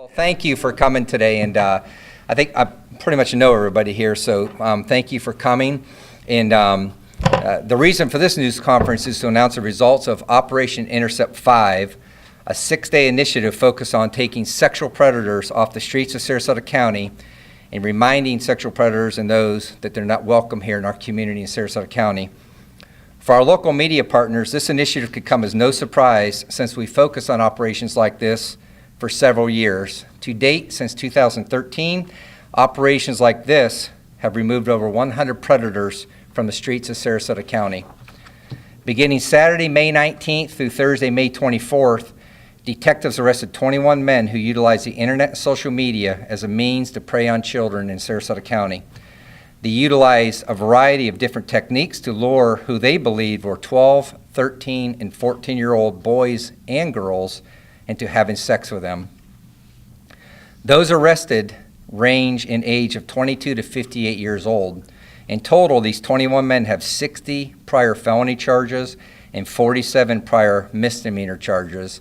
Well, thank you for coming today, and I think I pretty much know everybody here, so thank you for coming. And the reason for this news conference is to announce the results of Operation Intercept 5, a 6-day initiative focused on taking sexual predators off the streets of Sarasota County and reminding sexual predators and those that they're not welcome here in our community in Sarasota County. For our local media partners, this initiative could come as no surprise since we focus on operations like this for several years. To date, since 2013, operations like this have removed over 100 predators from the streets of Sarasota County. Beginning Saturday, May 19th through Thursday, May 24th, detectives arrested 21 men who utilized the internet and social media as a means to prey on children in Sarasota County. They utilized a variety of different techniques to lure who they believed were 12, 13, and 14-year-old boys and girls into having sex with them. Those arrested range in age of 22 to 58 years old. In total, these 21 men have 60 prior felony charges and 47 prior misdemeanor charges.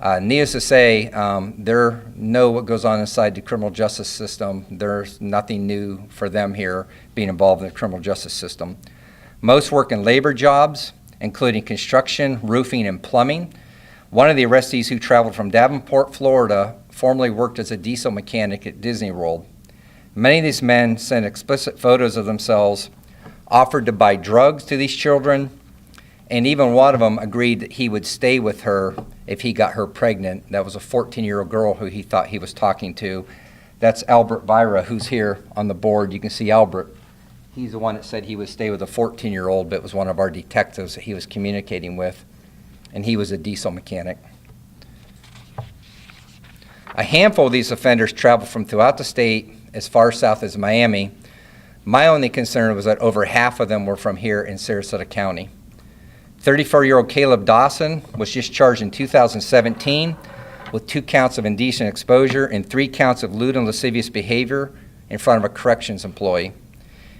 Needless to say, they know what goes on inside the criminal justice system. There's nothing new for them here being involved in the criminal justice system. Most work in labor jobs, including construction, roofing, and plumbing. One of the arrestees who traveled from Davenport, Florida, formerly worked as a diesel mechanic at Disney World. Many of these men sent explicit photos of themselves, offered to buy drugs to these children, and even one of them agreed that he would stay with her if he got her pregnant. That was a 14-year-old girl who he thought he was talking to. That's Albert Vira, who's here on the board. You can see Albert. He's the one that said he would stay with a 14-year-old, but was one of our detectives that he was communicating with, and he was a diesel mechanic. A handful of these offenders traveled from throughout the state as far south as Miami. My only concern was that over half of them were from here in Sarasota County. 34-year-old Caleb Dawson was just charged in 2017 with 2 counts of indecent exposure and 3 counts of lewd and lascivious behavior in front of a corrections employee.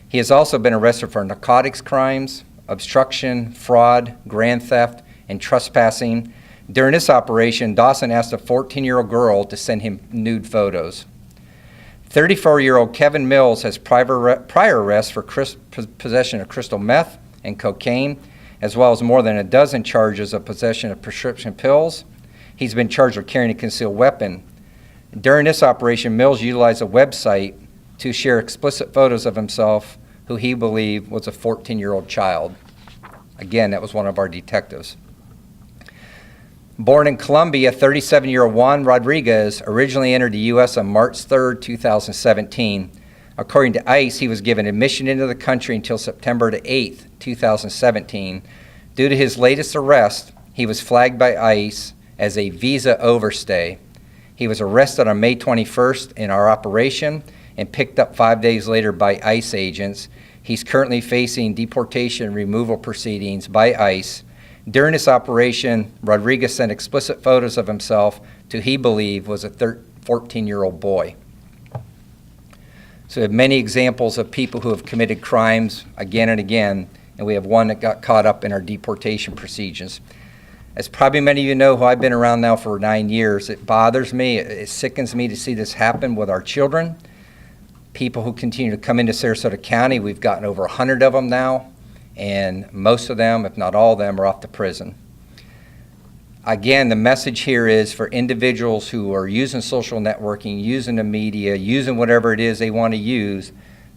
He has also been arrested for narcotics crimes, obstruction, fraud, grand theft, and trespassing. During this operation, Dawson asked a 14-year-old girl to send him nude photos. 34-year-old Kevin Mills has prior arrests for possession of crystal meth and cocaine, as well as more than a dozen charges of possession of prescription pills. He's been charged with carrying a concealed weapon. During this operation, Mills utilized a website to share explicit photos of himself, who he believed was a 14-year-old child. Again, that was one of our detectives. Born in Colombia, 37-year-old Juan Rodriguez originally entered the U.S. on March 3, 2017. According to ICE, he was given admission into the country until September 8, 2017. Due to his latest arrest, he was flagged by ICE as a visa overstay. He was arrested on May 21st in our operation and picked up 5 days later by ICE agents. He's currently facing deportation and removal proceedings by ICE. During this operation, Rodriguez sent explicit photos of himself to he believed was a 14-year-old boy. So we have many examples of people who have committed crimes again and again, and we have one that got caught up in our deportation procedures. As probably many of you know, who I've been around now for 9 years, it bothers me, it sickens me to see this happen with our children. People who continue to come into Sarasota County, we've gotten over 100 of them now, and most of them, if not all of them, are off to prison. Again, the message here is for individuals who are using social networking, using the media, using whatever it is they want to use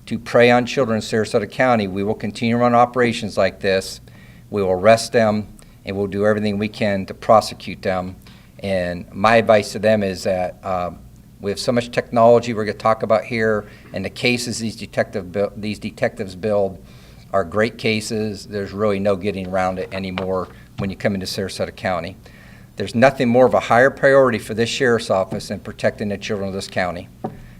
to prey on children in Sarasota County. We will continue to run operations like this. We will arrest them, and we'll do everything we can to prosecute them. And my advice to them is that we have so much technology we're going to talk about here, and the cases these detectives build are great cases. There's really no getting around it anymore when you come into Sarasota County. There's nothing more of a higher priority for this sheriff's office than protecting the children of this county.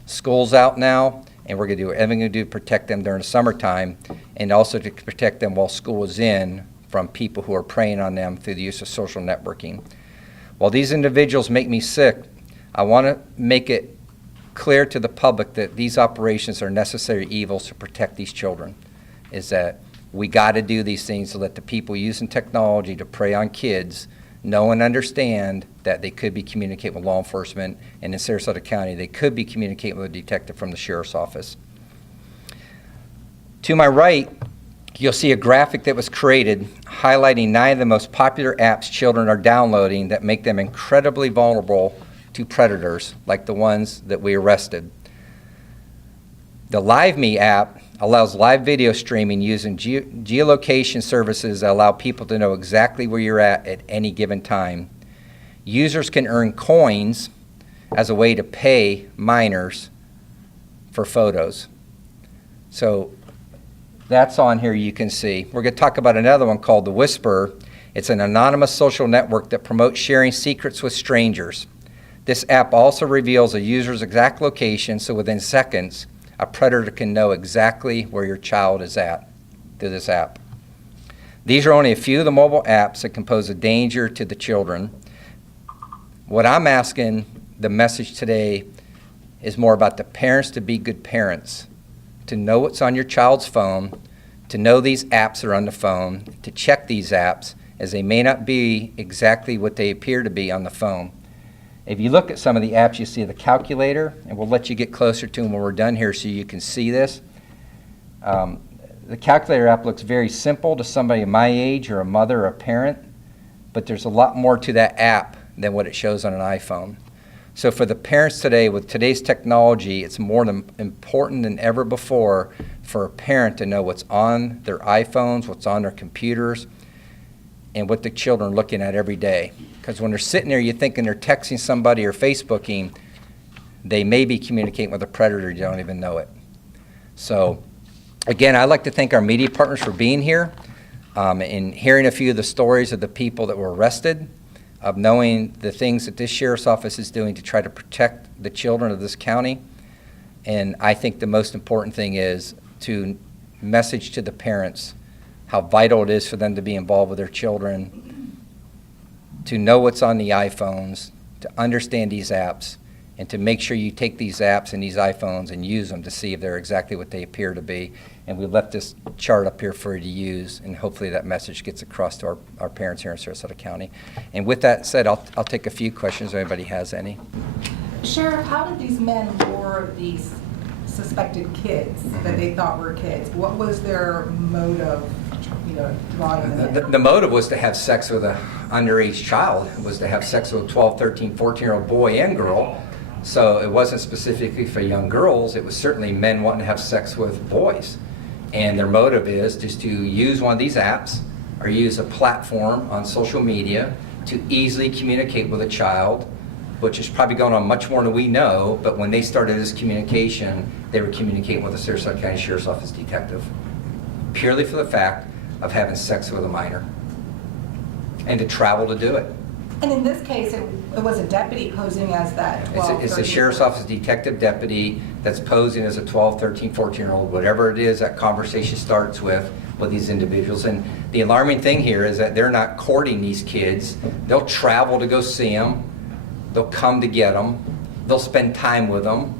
School's out now, and we're going to do everything we do to protect them during the summertime, and also to protect them while school is in from people who are preying on them through the use of social networking. While these individuals make me sick, I want to make it clear to the public that these operations are necessary evils to protect these children. Is that we got to do these things to let the people using technology to prey on kids know and understand that they could be communicating with law enforcement, and in Sarasota County, they could be communicating with a detective from the sheriff's office. To my right, you'll see a graphic that was created highlighting 9 of the most popular apps children are downloading that make them incredibly vulnerable to predators like the ones that we arrested. The LiveMe app allows live video streaming using geolocation services that allow people to know exactly where you're at any given time. Users can earn coins as a way to pay minors for photos. So that's on here, you can see. We're going to talk about another one called The Whisperer. It's an anonymous social network that promotes sharing secrets with strangers. This app also reveals a user's exact location, so within seconds, a predator can know exactly where your child is at through this app. These are only a few of the mobile apps that can pose a danger to the children. What I'm asking, the message today, is more about the parents to be good parents, to know what's on your child's phone, to know these apps are on the phone, to check these apps, as they may not be exactly what they appear to be on the phone. If you look at some of the apps, you see the calculator, and we'll let you get closer to them when we're done here so you can see this. The calculator app looks very simple to somebody my age or a mother or a parent, but there's a lot more to that app than what it shows on an iPhone. So for the parents today, with today's technology, it's more important than ever before for a parent to know what's on their iPhones, what's on their computers, and what the children are looking at every day. Because when they're sitting there, you're thinking they're texting somebody or Facebooking, they may be communicating with a predator, you don't even know it. So again, I'd like to thank our media partners for being here and hearing a few of the stories of the people that were arrested, of knowing the things that this sheriff's office is doing to try to protect the children of this county. And I think the most important thing is to message to the parents how vital it is for them to be involved with their children, to know what's on the iPhones, to understand these apps, and to make sure you take these apps and these iPhones and use them to see if they're exactly what they appear to be. And we left this chart up here for you to use, and hopefully that message gets across to our parents here in Sarasota County. And with that said, I'll take a few questions if anybody has any. Sheriff, how did these men lure these suspected kids that they thought were kids? What was their motive, drawing them in? The motive was to have sex with an underage child. It was to have sex with a 12, 13, 14-year-old boy and girl. So it wasn't specifically for young girls. It was certainly men wanting to have sex with boys. And their motive is just to use one of these apps or use a platform on social media to easily communicate with a child, which is probably going on much more than we know, but when they started this communication, they were communicating with a Sarasota County Sheriff's Office detective, purely for the fact of having sex with a minor and to travel to do it. And in this case, it was a deputy posing as that 12, It's a Sheriff's Office detective deputy that's posing as a 12, 13, 14-year-old, whatever it is that conversation starts with these individuals. And the alarming thing here is that they're not courting these kids. They'll travel to go see them. They'll come to get them. They'll spend time with them.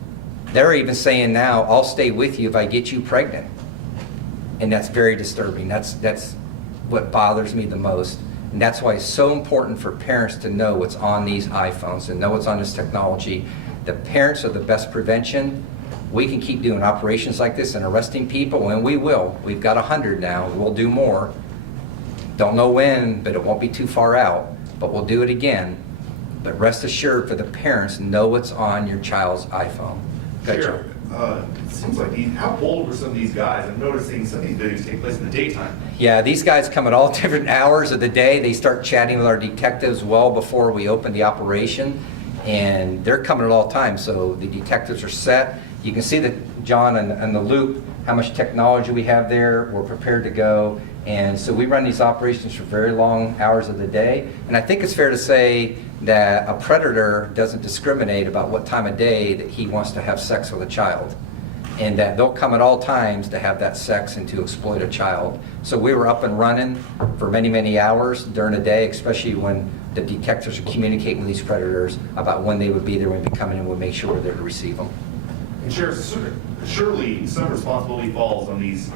They're even saying now, I'll stay with you if I get you pregnant. And that's very disturbing. That's what bothers me the most. And that's why it's so important for parents to know what's on these iPhones and know what's on this technology. The parents are the best prevention. We can keep doing operations like this and arresting people, and we will. We've got 100 now. We'll do more. Don't know when, but it won't be too far out. But we'll do it again. But rest assured, for the parents, know what's on your child's iPhone. Sure. It seems like how bold were some of these guys? I'm noticing some of these videos take place in the daytime. Yeah, these guys come at all different hours of the day. They start chatting with our detectives well before we open the operation, and they're coming at all times. So the detectives are set. You can see that, John, and the loop, how much technology we have there. We're prepared to go. And so we run these operations for very long hours of the day. And I think it's fair to say that a predator doesn't discriminate about what time of day that he wants to have sex with a child. And that they'll come at all times to have that sex and to exploit a child. So we were up and running for many, many hours during the day, especially when the detectives are communicating with these predators about when they would be there, when they'd be coming in, we'll make sure we're there to receive them. And Sheriff, surely some responsibility falls on these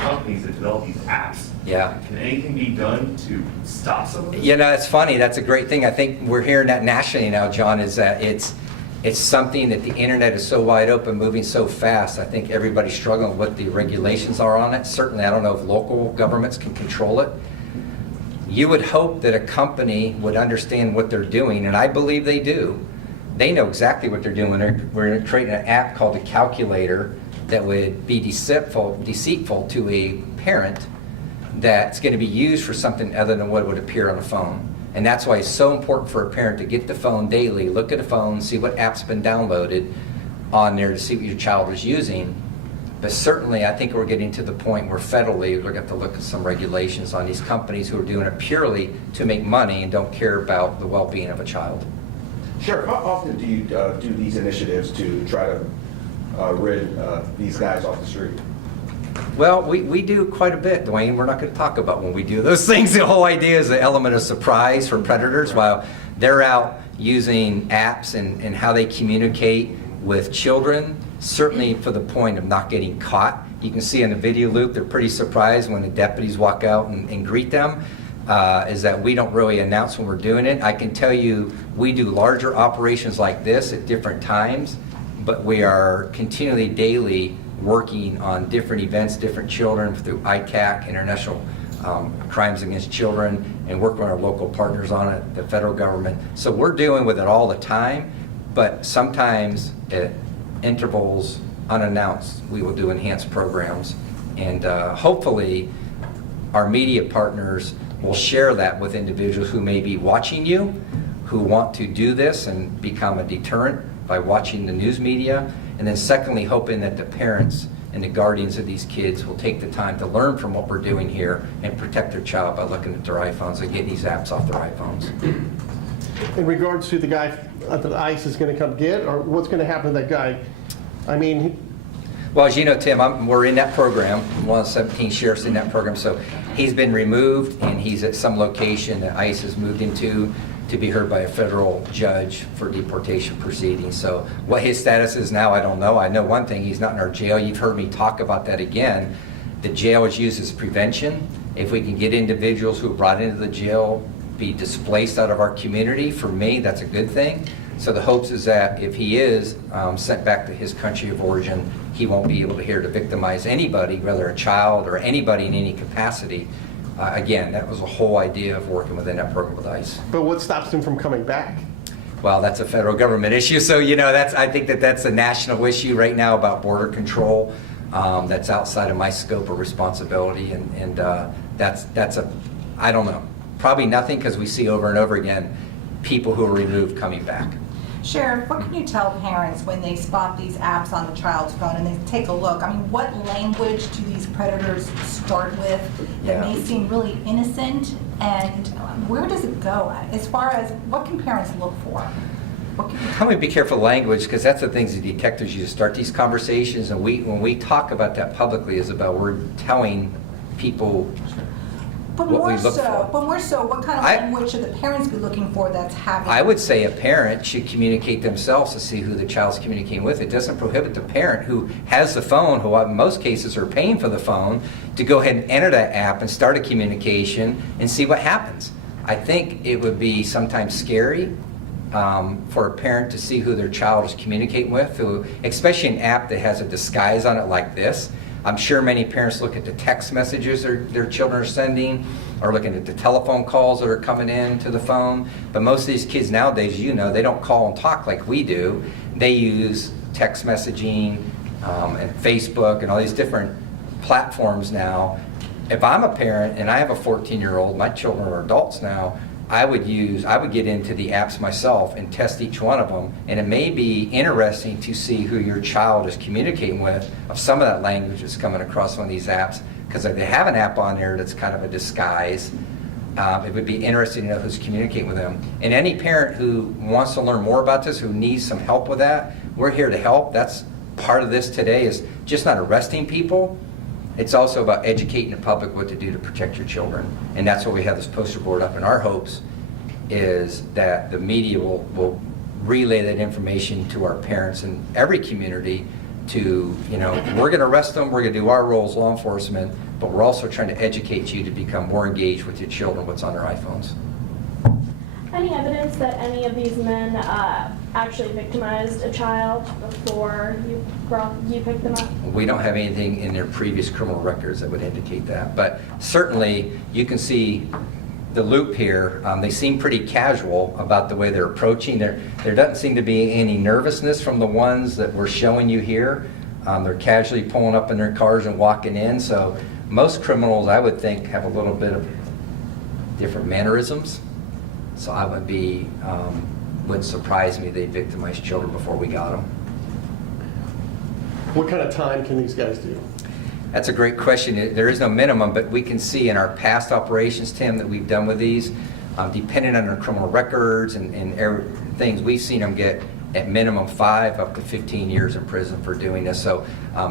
companies that develop these apps. Yeah. Can anything be done to stop some of this? You know, it's funny. That's a great thing. I think we're hearing that nationally now, John, is that it's something that the internet is so wide open, moving so fast. I think everybody's struggling with what the regulations are on it. Certainly, I don't know if local governments can control it. You would hope that a company would understand what they're doing, and I believe they do. They know exactly what they're doing. We're creating an app called a calculator that would be deceitful to a parent that's going to be used for something other than what would appear on a phone. And that's why it's so important for a parent to get the phone daily, look at the phone, see what app's been downloaded on there to see what your child is using. But certainly, I think we're getting to the point where federally, we're going to have to look at some regulations on these companies who are doing it purely to make money and don't care about the well-being of a child. Sheriff, how often do you do these initiatives to try to rid these guys off the street? Well, we do quite a bit, Dwayne. We're not going to talk about when we do those things. The whole idea is the element of surprise for predators while they're out using apps and how they communicate with children, certainly for the point of not getting caught. You can see in the video loop, they're pretty surprised when the deputies walk out and greet them, is that we don't really announce when we're doing it. I can tell you we do larger operations like this at different times, but we are continually daily working on different events, different children through ICAC, International Crimes Against Children, and working with our local partners on it, the federal government. So we're dealing with it all the time, but sometimes at intervals unannounced, we will do enhanced programs. And hopefully our media partners will share that with individuals who may be watching you, who want to do this and become a deterrent by watching the news media. And then secondly, hoping that the parents and the guardians of these kids will take the time to learn from what we're doing here and protect their child by looking at their iPhones and getting these apps off their iPhones. In regards to the guy that ICE is going to come get, or what's going to happen to that guy? I mean, Well, as you know, Tim, we're in that program, one of the 17 sheriffs in that program, so he's been removed and he's at some location that ICE has moved him to be heard by a federal judge for deportation proceedings. So what his status is now, I don't know. I know one thing, he's not in our jail. You've heard me talk about that again. The jail is used as prevention. If we can get individuals who are brought into the jail be displaced out of our community, for me, that's a good thing. So the hopes is that if he is sent back to his country of origin, he won't be able to victimize anybody, whether a child or anybody in any capacity. Again, that was the whole idea of working within that program with ICE. but what stops him from coming back? Well, that's a federal government issue. So, you know, I think that's a national issue right now about border control. That's outside of my scope of responsibility. And I don't know. Probably nothing, because we see over and over again people who are removed coming back. Sheriff, what can you tell parents when they spot these apps on the child's phone and they take a look? I mean, what language do these predators start with that may seem really innocent? And where does it go? As far as what can parents look for? What can I'm going to be careful language, because that's the things the detectives use to start these conversations. And when we talk about that publicly, is about we're telling people But what we more look so, for. what kind of language should the parents be looking for that's having? I would say a parent should communicate themselves to see who the child's communicating with. It doesn't prohibit the parent who has the phone, who in most cases are paying for the phone, to go ahead and enter that app and start a communication and see what happens. I think it would be sometimes scary for a parent to see who their child is communicating with, especially an app that has a disguise on it like this. I'm sure many parents look at the text messages their children are sending, or looking at the telephone calls that are coming in to the phone. But most of these kids nowadays, you know, they don't call and talk like we do. They use text messaging and Facebook and all these different platforms now. If I'm a parent and I have a 14-year-old, my children are adults now, I would get into the apps myself and test each one of them. And it may be interesting to see who your child is communicating with, of some of that language that's coming across on these apps, because if they have an app on there that's kind of a disguise, it would be interesting to know who's communicating with them. And any parent who wants to learn more about this, who needs some help with that, we're here to help. That's part of this today, is just not arresting people. It's also about educating the public what to do to protect your children. And that's why we have this poster board up. And our hopes is that the media will relay that information to our parents in every community to, you know, we're going to arrest them, we're going to do our role as law enforcement, but we're also trying to educate you to become more engaged with your children, what's on their iPhones. Any evidence that any of these men actually victimized a child before you picked them up? We don't have anything in their previous criminal records that would indicate that, but certainly you can see the loop here. They seem pretty casual about the way they're approaching. There doesn't seem to be any nervousness from the ones that we're showing you here. They're casually pulling up in their cars and walking in. So most criminals, I would think, have a little bit of different mannerisms. So I would be, wouldn't surprise me they victimized children before we got them. What kind of time can these guys do? That's a great question. There is no minimum, but we can see in our past operations, Tim, that we've done with these, depending on their criminal records and things, we've seen them get at minimum 5 up to 15 years in prison for doing this. So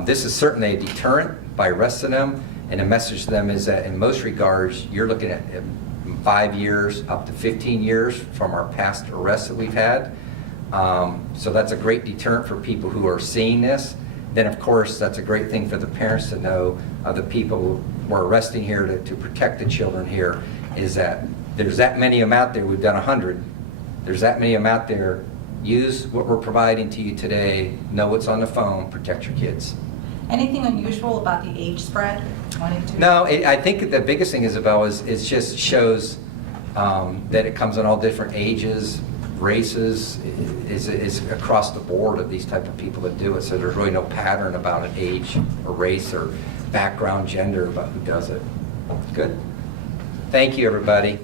this is certainly a deterrent by arresting them, and the message to them is that in most regards, you're looking at 5 years up to 15 years from our past arrests that we've had. So that's a great deterrent for people who are seeing this. Then, of course, that's a great thing for the parents to know of the people who we're arresting here to protect the children here, is that there's that many of them out there. We've done 100. There's that many of them out there. Use what we're providing to you today. Know what's on the phone. Protect your kids. Anything unusual about the age spread? 22? No, I think the biggest thing, Isabel, is it just shows that it comes in all different ages, races, is across the board of these type of people that do it. So there's really no pattern about an age or race or background, gender about who does it. Good. Thank you, everybody.